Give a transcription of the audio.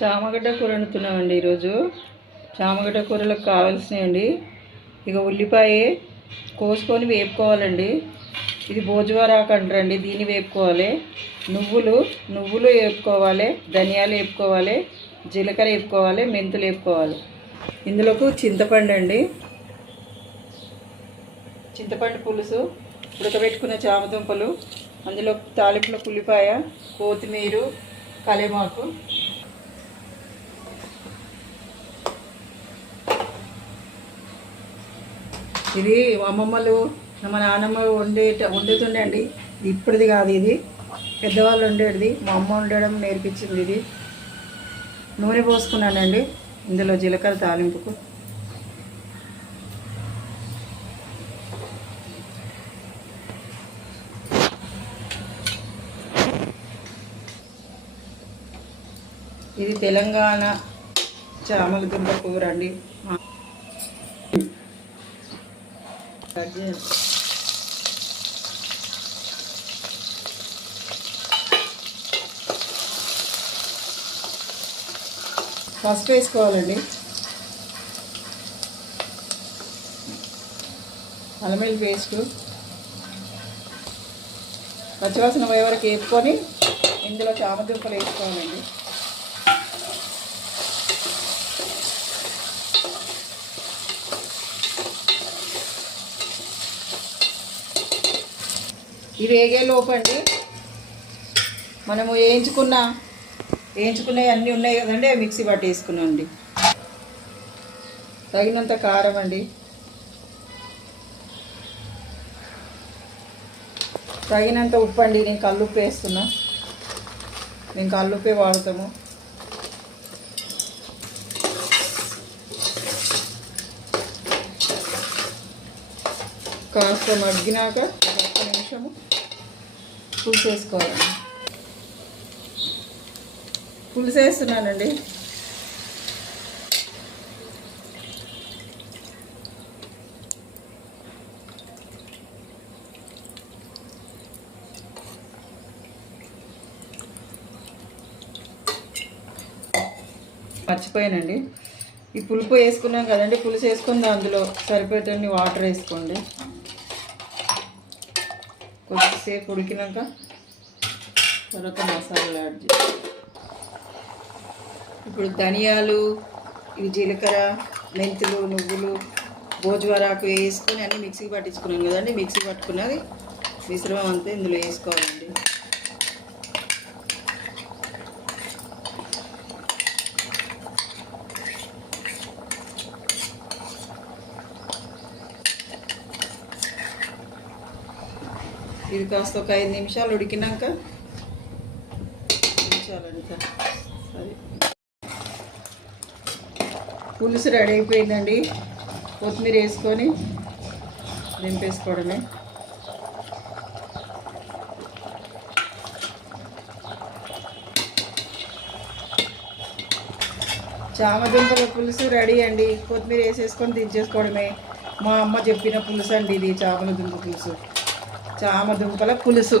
చామగడ్డ కూర వండుతున్నామండి ఈరోజు. చామగడ్డ కూరలకు కావాల్సినవి ఇక ఉల్లిపాయ కోసుకొని వేపుకోవాలండి. ఇది భోజవారాకు అంటారండి, దీన్ని వేపుకోవాలి. నువ్వులు వేపుకోవాలి, ధనియాలు వేపుకోవాలి, జీలకర్ర వేపుకోవాలి, మెంతులు వేపుకోవాలి. ఇందులోకి చింతపండు అండి, చింతపండు పులుసు, ఉడకబెట్టుకున్న చామదుంపలు, అందులో తాలింపులో ఉల్లిపాయ, కొత్తిమీర, కలేమాకు. ఇది అమ్మమ్మలు మా నాన్నమ్మ వండుతుండే అండి. ఇప్పుడుది కాదు, ఇది పెద్దవాళ్ళు వండేది. మా అమ్మ వండడం నేర్పించింది. ఇది నూనె పోసుకున్నానండి, ఇందులో జీలకర్ర తాలింపుకు. ఇది తెలంగాణ చామగడ్డ కూర అండి. పసుపు వేసుకోవాలండి, అల్లం వెల్లుల్లి పేస్టు, పచ్చివాసన పోయే వరకు వేసుకొని ఇందులో చామదుంపలు వేసుకోవాలండి. ఇవి వేగే లోపండి మనము వేయించుకున్నవి అన్నీ ఉన్నాయి కదండి, మిక్సీ పట్టి వేసుకున్నాం అండి. తగినంత కారం అండి, తగినంత ఉప్పు అండి. నేను కల్లుప్పు వేస్తున్నా, మేము కల్లుప్పే వాడతాము. కాస్త మగ్గినాక ఒక్క నిమిషము పులుసు వేసుకోవాలండి. పులుసు వేస్తున్నానండి. మర్చిపోయానండి, ఈ పులుపు వేసుకున్నాం కదండి, పులుసు వేసుకుంది, అందులో సరిపోయేటన్ని వాటర్ వేసుకోండి. కొద్దిసేపు ఉడికినాక తర్వాత మసాలాలు యాడ్ చేయాలి. ఇప్పుడు ధనియాలు, ఇవి జీలకర్ర, మెంతులు, నువ్వులు, భోజవారాకు వేసుకొని అన్నీ మిక్సీకి పట్టించుకున్నాను కదండి. మిక్సీ పట్టుకున్నది మిశ్రమం అంతా ఇందులో వేసుకోవాలండి. ఇది కాస్త ఒక 5 నిమిషాలు ఉడికినాక ఉంచాలంట. సరే, పులుసు రెడీ అయిపోయిందండి. కొత్తిమీర వేసుకొని దింపేసుకోవడమే. చామదుంపల పులుసు రెడీ అండి. కొత్తిమీర వేసేసుకొని దించేసుకోవడమే. మా అమ్మ చెప్పిన పులుసు అండి ఇది, చామదుంపల పులుసు.